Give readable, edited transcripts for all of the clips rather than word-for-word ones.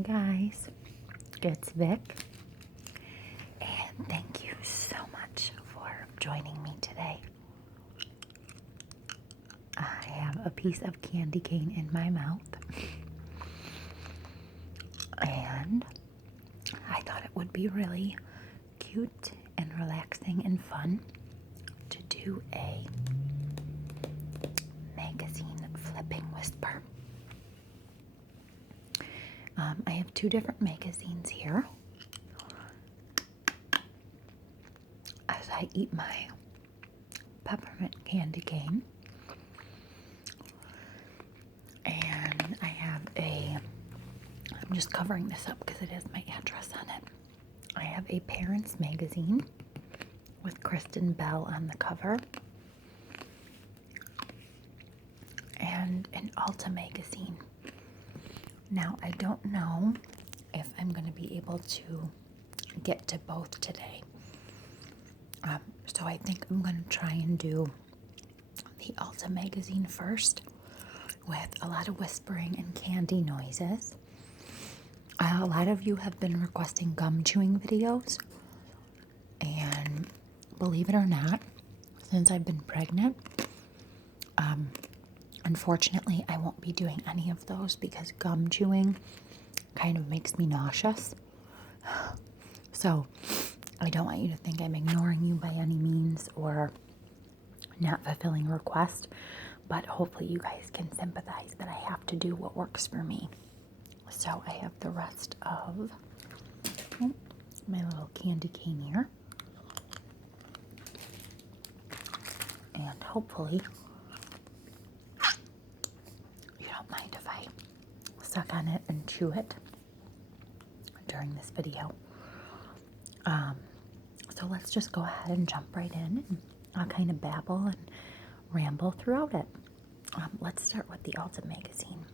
Hi guys, it's Vic, and thank you so much for joining me today. I have a piece of candy cane in my mouth, and I thought it would be really cute and relaxing and fun to do a magazine flipping whisper. I have two different magazines here as I eat my peppermint candy cane. And I have I'm just covering this up because it has my address on it. I have a parents magazine with Kristen Bell on the cover, and an Ulta magazine. Now, I don't know if I'm going to be able to get to both today. So I think I'm going to try and do the Ulta magazine first with a lot of whispering and candy noises. A lot of you have been requesting gum chewing videos, and believe it or not, since I've been pregnant, unfortunately, I won't be doing any of those because gum chewing kind of makes me nauseous. So I don't want you to think I'm ignoring you by any means or not fulfilling a request, but hopefully you guys can sympathize that I have to do what works for me. So I have the rest of my little candy cane here, and hopefully you don't mind if I suck on it and chew it during this video. So let's just go ahead and jump right in, and I'll kind of babble and ramble throughout it. Let's start with the Ulta magazine.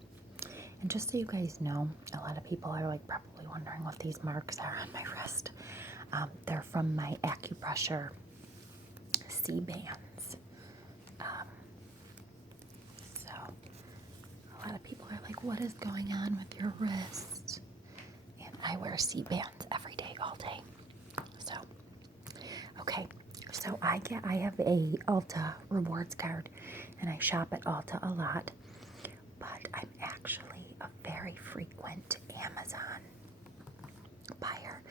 And just so you guys know, a lot of people are like probably wondering what these marks are on my wrist. They're from my acupressure C-bands. So a lot of people are like, what is going on with your wrist? And I wear C-bands every day, all day. So, okay. So I have a Ulta rewards card, and I shop at Ulta a lot, but I'm actually a very frequent Amazon buyer.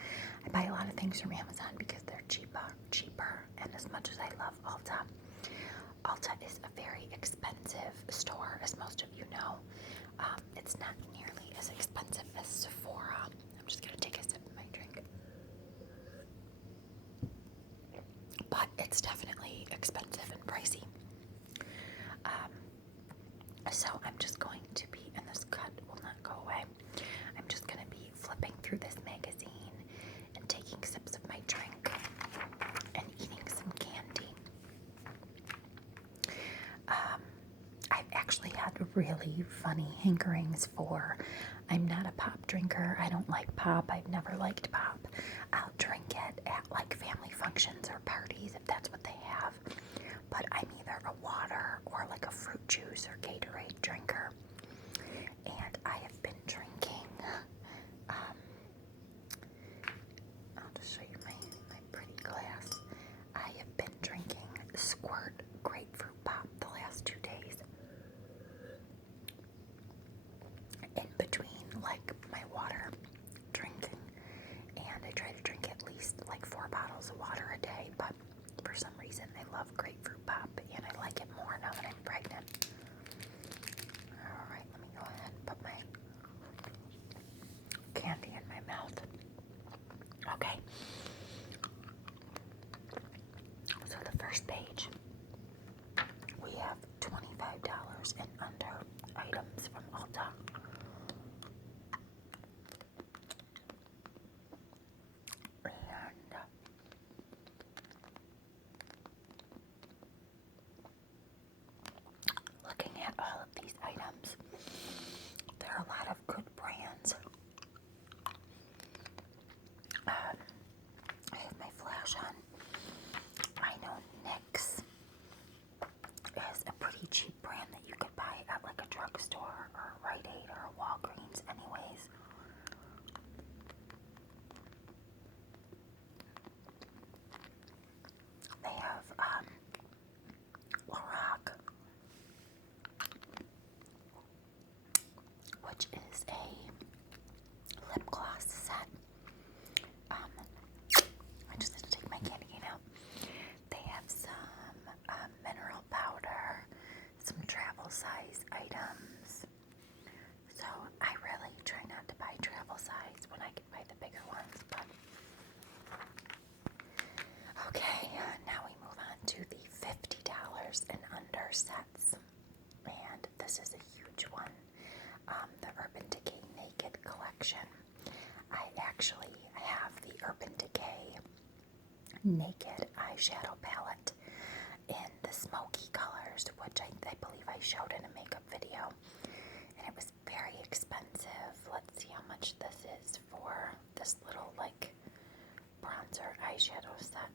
I buy a lot of things from Amazon because they're cheaper, and as much as I love Ulta, Ulta is a very expensive store, as most of you know. It's not nearly as expensive as Sephora. I'm just gonna take a sip of my drink. But it's definitely expensive and pricey. So I'm just going to be, and this cut will not go away, I'm just going to be flipping through this magazine and taking sips of my drink and eating some candy. I've actually had really funny hankerings for, I'm not a pop drinker. I don't like pop. I've never liked pop. I'll drink it at like family functions or parties if that's what they have. But I'm either a water or like a fruit juice or Gatorade drinker. And I have been drinking, I'll just show you my pretty glass. I have been drinking Squirt grapefruit pop the last 2 days. In between like my water drinking, and I try to drink at least like 4 bottles of water a day, but for some reason I love grapefruit pop and I like it more now that I'm pregnant. Alright, let me go ahead and put my size items. So I really try not to buy travel size when I can buy the bigger ones, but okay, now we move on to the $50 and under sets. And this is a huge one. The Urban Decay Naked collection. I actually have the Urban Decay Naked eyeshadow palette in the smoky colors, which I believe I showed in a makeup video. And it was very expensive. Let's see how much this is for this little like bronzer eyeshadow set.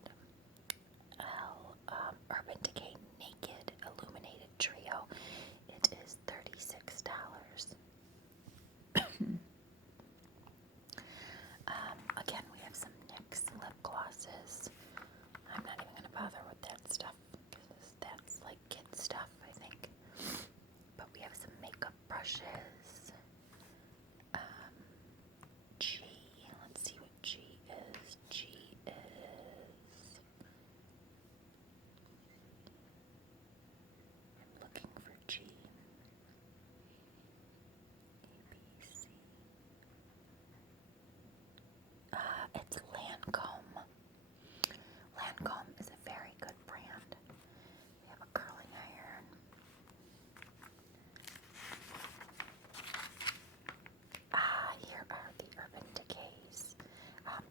Urban Decay Naked Illuminated Trio. It is $36. Again, we have some NYX lip glosses. I'm not even going to bother with that stuff because that's like kid stuff, I think. But we have some makeup brushes. G. Let's see what G is. G is. I'm looking for G. A, B, C. It's Lancome. Lancome is a very good brand. We have a curling iron. Here are the Urban Decays.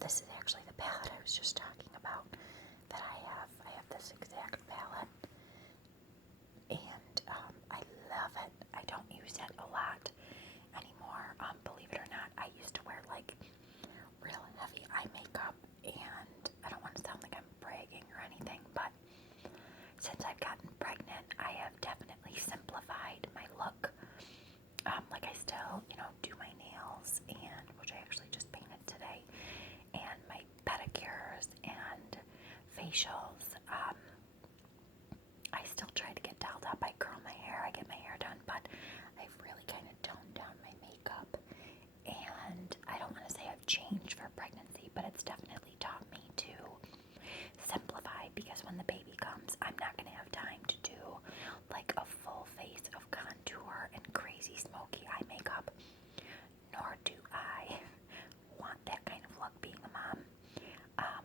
This is actually the palette I was just talking about that I have. I have this exact palette, and I love it. I don't use it a lot anymore. Believe it or not, I used to wear like real heavy eye makeup, and I don't want to sound like I'm bragging or anything, but since I've gotten pregnant, I have definitely simplified my look. Like I still, do my nails, and which I actually just painted today, and my pedicures and facials. I still try to get dolled up. I curl my hair, I get my hair done, but I've really kind of toned down my makeup. And I don't want to say I've changed for pregnancy, but it's definitely taught me to simplify, because when the baby comes, I'm not going to have time to do like a full face of contour and crazy smoky eye makeup, nor do I want that kind of look being a mom.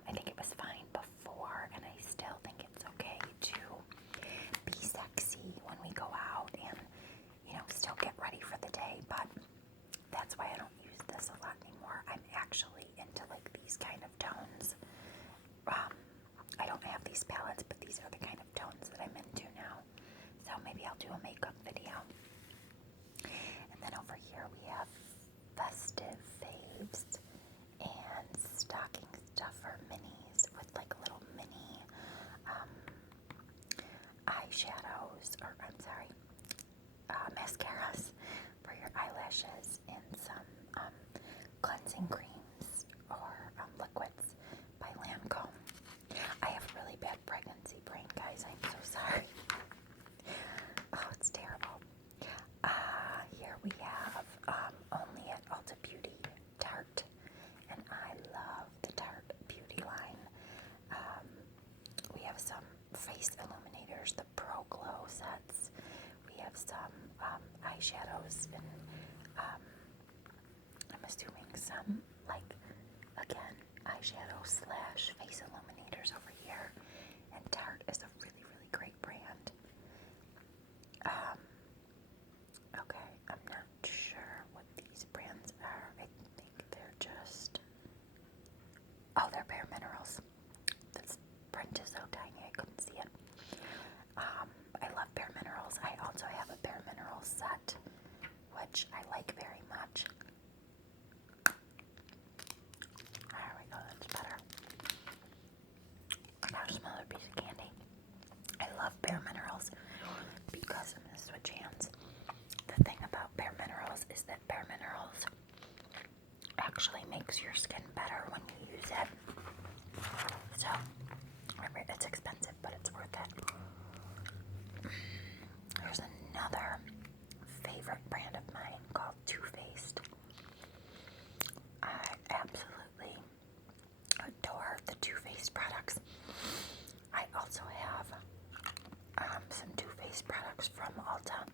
I think it was fine before, and I still think it's okay to be sexy when we go out and, still get ready for the day, but that's why I don't use this a lot anymore. I'm actually into like these kind of tones. I don't have these palettes, but these are the kind of tones that I'm into now. So maybe I'll do a makeup video. And then over here we have festive faves and stocking stuffer minis with like little mini eyeshadows, or I'm sorry, mascaras for your eyelashes, and some cleansing creams or liquids by Lancome. I have really bad pregnancy brain, guys. I'm so sorry. Oh, it's terrible. Here we have only at Ulta Beauty Tarte, and I love the Tarte Beauty line. We have some face illuminators, the Pro Glow sets. We have some eyeshadows, and I'm assuming some, like, again, eyeshadow slash face illuminators over here. And Tarte is a really, really great brand. Okay, I'm not sure what these brands are. I think they're just, oh, they're Bare Minerals. This print is so tiny I couldn't see it. I love Bare Minerals. I also have a Bare Minerals set, which I like very much. There we go, that's better. Now just another piece of candy. I love Bare Minerals because, I'm going to switch hands. The thing about Bare Minerals is that Bare Minerals actually makes your skin better when you use it. So, it's expensive, but it's worth it. There's another favorite brand of mine called Too Faced. I absolutely adore the Too Faced products. I also have some Too Faced products from Ulta.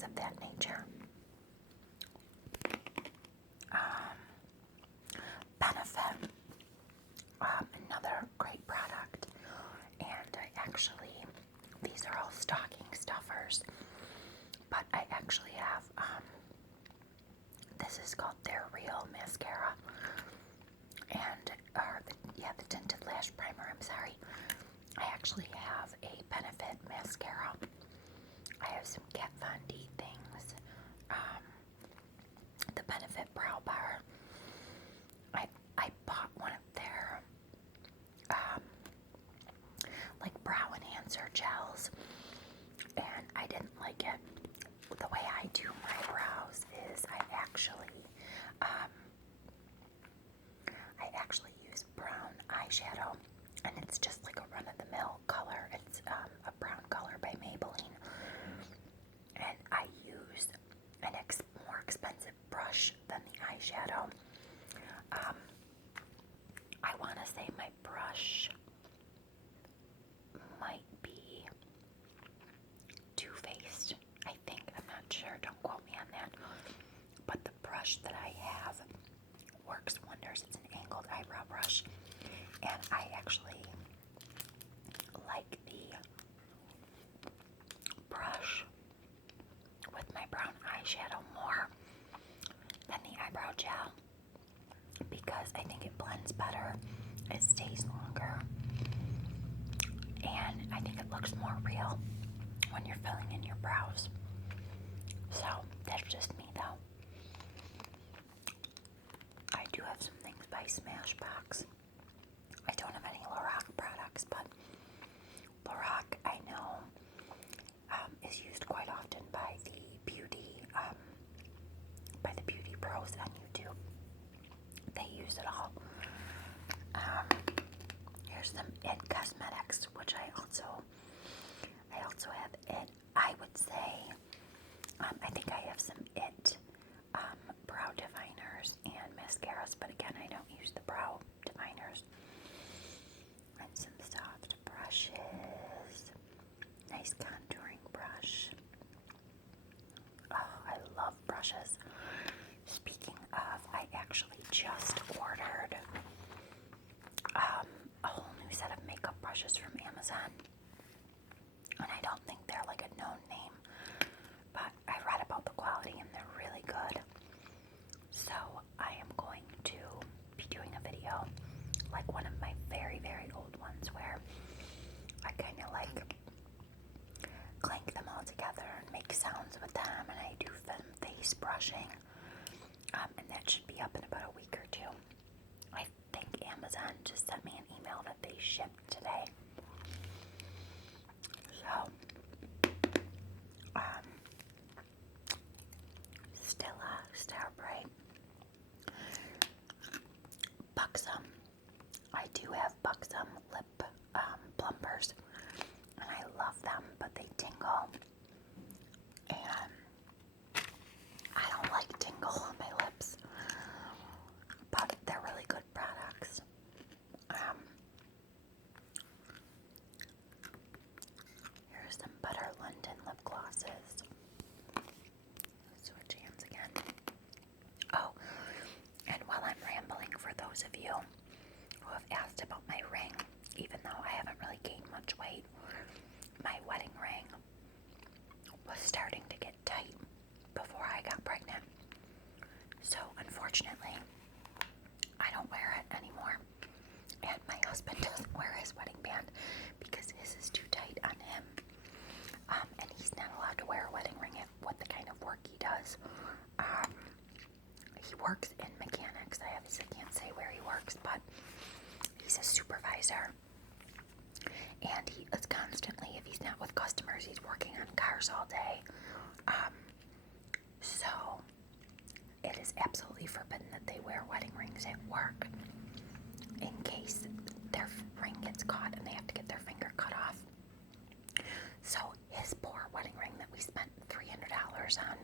things of that nature. Benefit, another great product, and these are all stocking stuffers, but I actually have, this is called Their Real Mascara, and, the Tinted Lash Primer, I'm sorry. I actually have a Benefit mascara. I have some Kat Von D things, the Benefit Brow Bar. I bought one of their, like brow enhancer gels, and I didn't like it. The way I do my brows is I actually use brown eyeshadow, and it's just like a run-of-the-mill color. It's a brown color by Maybelline, and I use an more expensive brush than the eyeshadow. I want to say my brush might be Too Faced, I think. I'm not sure. Don't quote me on that. But the brush that I have works wonders. It's an angled eyebrow brush, and I actually like the brush with my brown eyeshadow more than the eyebrow gel, because I think it blends better, it stays longer, and I think it looks more real when you're filling in your brows. So that's just me, though. I do have some things by Smashbox. I don't have any Lorac products, but Lorac, I know, is used quite often by the beauty pros on YouTube. They use it all. Here's some It Cosmetics, which I also have It. I would say, I think I have some It brow diviners and mascaras, but again, I don't use the brow diviners. And some soft brushes. Nice contouring brush. Oh, I love brushes. Speaking of, I actually just ordered a whole new set of makeup brushes from Amazon. And I don't think they're like a known name, but I read about the quality and they're really good. So I am going to be doing a video, like one of my very, very old ones, where I kind of like clank them all together and make sounds with them, and I do face brushing. And that should be up in about a week or two. I think Amazon just sent me an email that they shipped today. So, Stella Starbright, Buxom. I do have Buxom lip plumpers, and I love them, but they tingle, and I don't like tingle on my lips, but they're really good products. Here's some Butter London lip glosses. Switch hands again. Oh, and while I'm rambling, for those of you who have asked about my ring, even though I haven't really gained much weight, my wedding ring was starting to get tight before I got pregnant. So unfortunately, I don't wear it anymore. And my husband doesn't wear his wedding band because his is too tight on him. And he's not allowed to wear a wedding ring with the kind of work he does. He works in mechanics. I obviously can't say where he works, but he's a supervisor. And he is constantly, if he's not with customers, he's working on cars all day. So it is absolutely forbidden that they wear wedding rings at work, in case their ring gets caught and they have to get their finger cut off. So his poor wedding ring that we spent $300 on,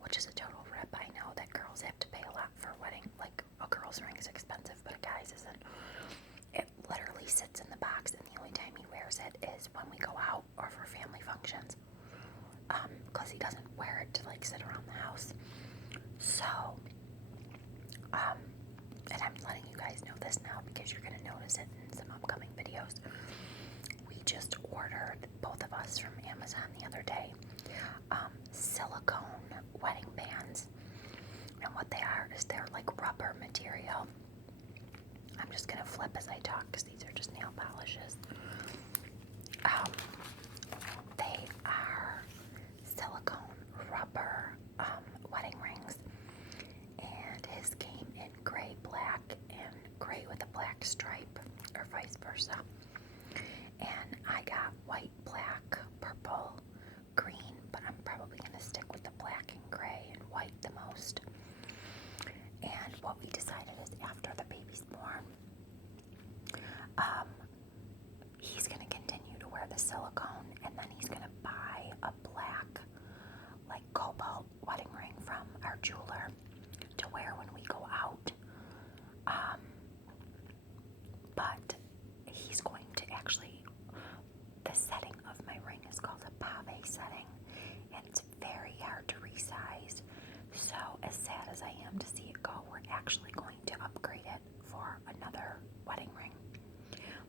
which is a total rip. I know that girls have to pay a lot for a wedding. Like, a girl's ring is expensive, but a guy's isn't. It literally sits in the box, and the only time he wears it is when we go out or for family functions. Because because he doesn't wear it to like sit around the house. So, and I'm letting you guys know this now because you're gonna notice it in some upcoming videos. We just ordered, both of us, from Amazon the other day, silicone wedding bands. And what they are is they're like rubber material. I'm just gonna flip as I talk because these are just nail polishes. They are silicone rubber wedding rings, and his came in gray, black, and gray with a black stripe, or vice versa. And I got white, black, purple, green, but I'm probably gonna stick with the black and gray and white the most. And what we decided is after the baby's born, he's going to continue to wear the silicone, and then he's going to buy a black, like cobalt wedding ring from our jeweler to wear when we go out. But he's going to actually, the setting of my ring is called a pave setting, and it's very hard to resize. So as sad as I am to see it go, we're actually going to upgrade it for another wedding ring.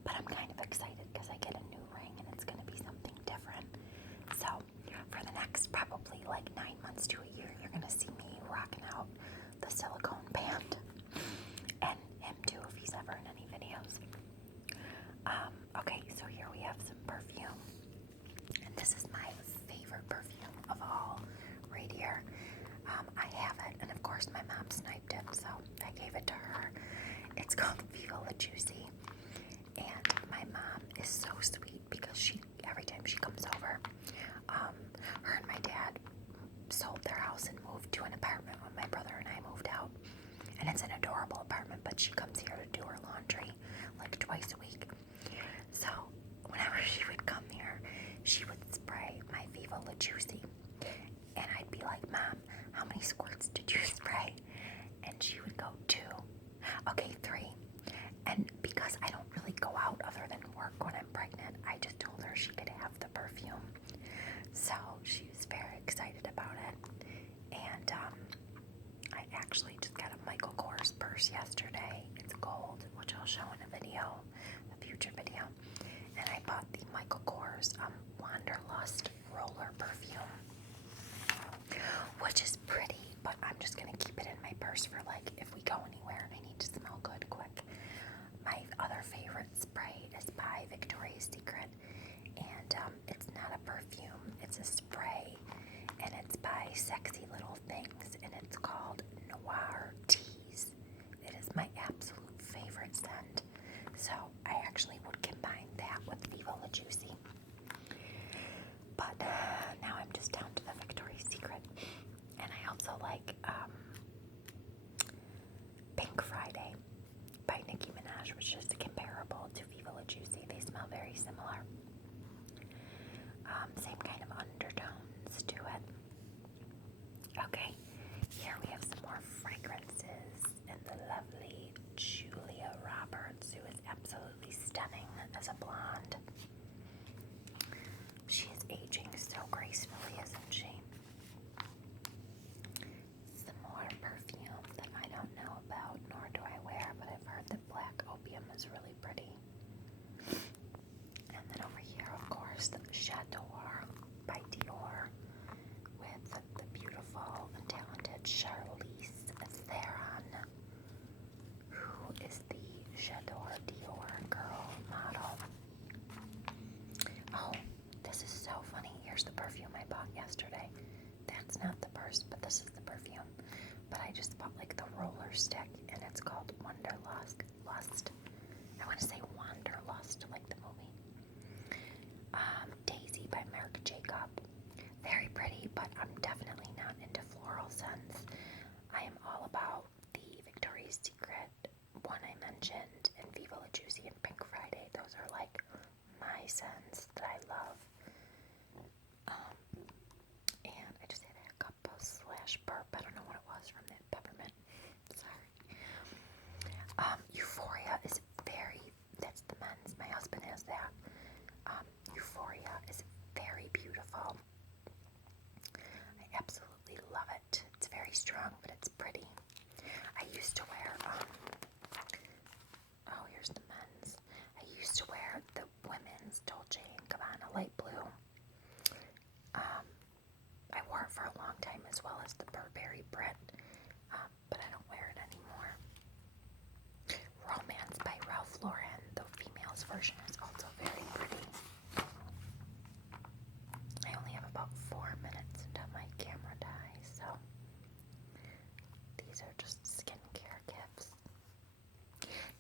But I'm kind of excited because I get a new ring and it's going to be something different. So for the next probably like 9 months to a year, you're going to see me rocking out the silicone band, and him too if he's ever in any videos. Okay, so here we have some perfume, and this is my favorite perfume of all right here. I have it, and of course my mom sniped it, so I gave it to her. It's called Viva La Juicy, and my mom is so sweet because every time she comes over, her and my dad sold their house and moved to an apartment when my brother and I moved out, and it's an adorable apartment, but she comes here to do her laundry like twice a week. So whenever she would come here, she would spray my Viva La Juicy, and I'd be like, Mom, how many squirts did you spray? And she would go, 2. Okay, 3. And because I don't really go out other than work when I'm pregnant, I just told her she could have the perfume. So she was very excited about it. And I actually just got a Michael Kors purse yesterday. It's gold, which I'll show in a video, a future video. And I bought the Michael Kors Wanderlust roller perfume, which is pretty, but I'm just going to keep it in my purse for like if we go anywhere and I need to smell good quick. My other favorite spray is by Victoria's Secret, and it's not a perfume, it's a spray, and it's by Sexy Little Things, and it's called Noir Tease. It is my absolute favorite scent, so I actually would combine that with Viva La Juicy. But now I'm just down to the Victoria's Secret. And I also like Pink Friday by Nicki Minaj, which is comparable to Viva La Juicy. They smell very similar. Same kind of undertones to it. Okay, here we have some more fragrances, and the lovely Julia Roberts, who is absolutely stunning as a blonde. She is aging so gracefully, isn't she? Some more perfume that I don't know about, nor do I wear, but I've heard that black opium is really pretty. And then over here, of course, the J'adore by Dior with the beautiful and talented Charlize Theron, who is the J'adore Dior girl model. Oh, this is so funny. Here's the perfume I bought yesterday. That's not the purse, but this is the perfume. But I just bought like the roller stick, and it's called Wanderlust. I want to say Wanderlust, like the movie. Daisy by Marc Jacob. Very pretty, but I'm definitely not into floral scents. I am all about the Victoria's Secret one I mentioned, and Viva La Juicy and Pink Friday. Those are like my scents that I love. And I just had a cup of /burp. I don't know what it was from that peppermint. Sorry. Euphoria is that's the men's. My husband has that. Euphoria is very beautiful. strong, but it's pretty. I used to wear, oh, here's the men's. I used to wear the women's Dolce & Gabbana light blue. I wore it for a long time, as well as the Burberry Brit, but I don't wear it anymore. Romance by Ralph Lauren, the female's version, is also very pretty. I only have about 4 minutes until my camera dies, so these are just skincare gifts.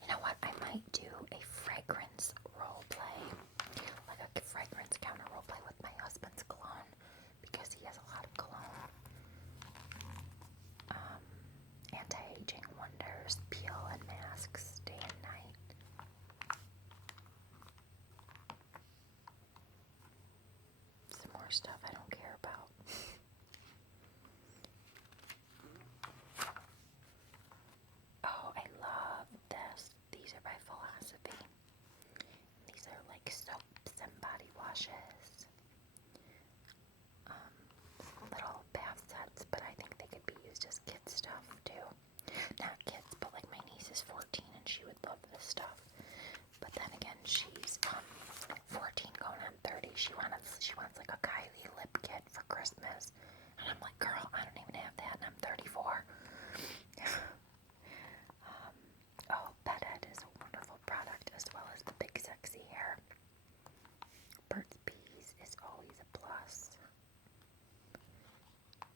You know what? I might do a fragrance role play, like a fragrance counter role play with my husband's cologne, because he has a lot of cologne. Anti-aging wonders, peel and masks, day and night. Some more stuff I don't care about. Oh, I love this. These are by Philosophy. These are like soaps and body washes. Little bath sets, but I think they could be used as kids stuff too. Not kids, but like my niece is 14 and she would love this stuff. But then again, she's 14 going on 30. She wants like a Kylie lip kit for Christmas. And I'm like, girl, I don't even have that and I'm 34. Oh, Bedhead is a wonderful product, as well as the Big Sexy Hair. Burt's Bees is always a plus.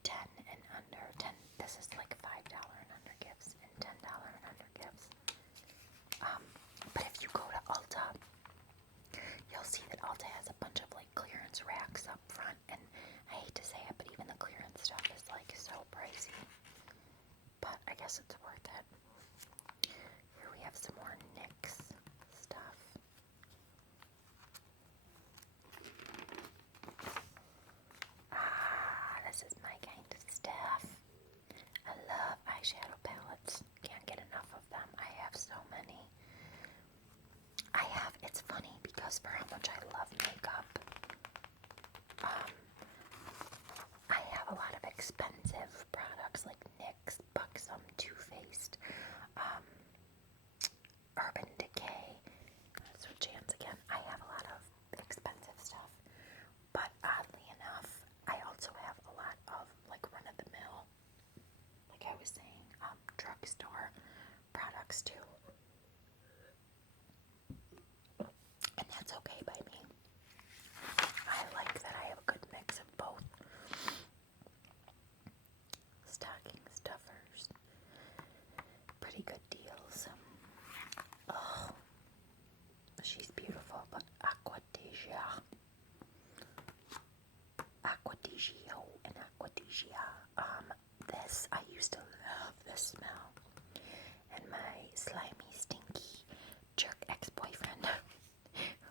10 and under. 10. This is like $5 and under gifts and $10 and under gifts. But if you go to Ulta, you'll see that Ulta has a bunch of like clearance racks up front, and I hate to say it, but even the clearance stuff is like so pricey. But I guess it's worth it. Here we have some more NYX stuff. This is my kind of stuff. I love eyeshadow palettes. Can't get enough of them. I have so many. It's funny because for how much I love makeup, I have a lot of expensive products like NYX, Buxom, Too Faced, Urban Decay. Switch hands again. I have a lot of expensive stuff, but oddly enough, I also have a lot of like run-of-the-mill, like I was saying, drugstore products too. And that's okay by me. I like that I have a good mix of both. Stocking stuffers. Pretty good deals. Oh, she's beautiful, but Aquadesia and Aquadesia. This, I used to love this smell. And my slimy, stinky, jerk ex-boyfriend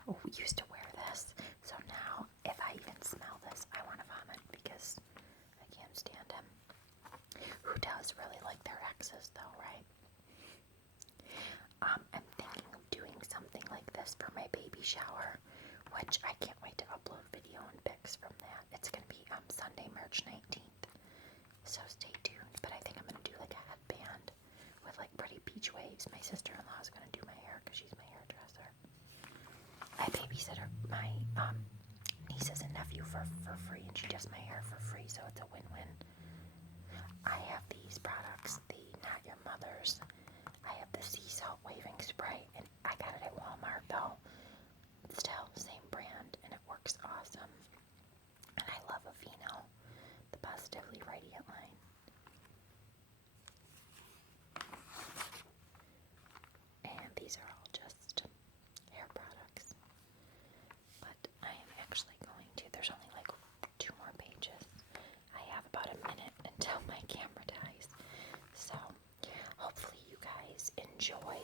who used to wear this. So now, if I even smell this, I want to vomit because I can't stand him. Who does really like their exes though, right? I'm thinking of doing something like this for my baby shower, which I can't wait to upload video and pics from that. It's going to be Sunday, March 19th. So stay tuned. But I think I'm going to do like a headband with like pretty beach waves. My sister-in-law is going to do my hair because she's my hairdresser. I babysit my nieces and nephew for free, and she does my hair for free, so it's a win-win. I have these products, the Not Your Mother's. I have the sea salt waving spray, and I got it at Walmart though. Still, same brand, and it works awesome. And I love Aveeno, the Positively Radiant line. And these are all just hair products. But I am actually going to, there's only like 2 more pages. I have about a minute until my camera dies. So hopefully you guys enjoy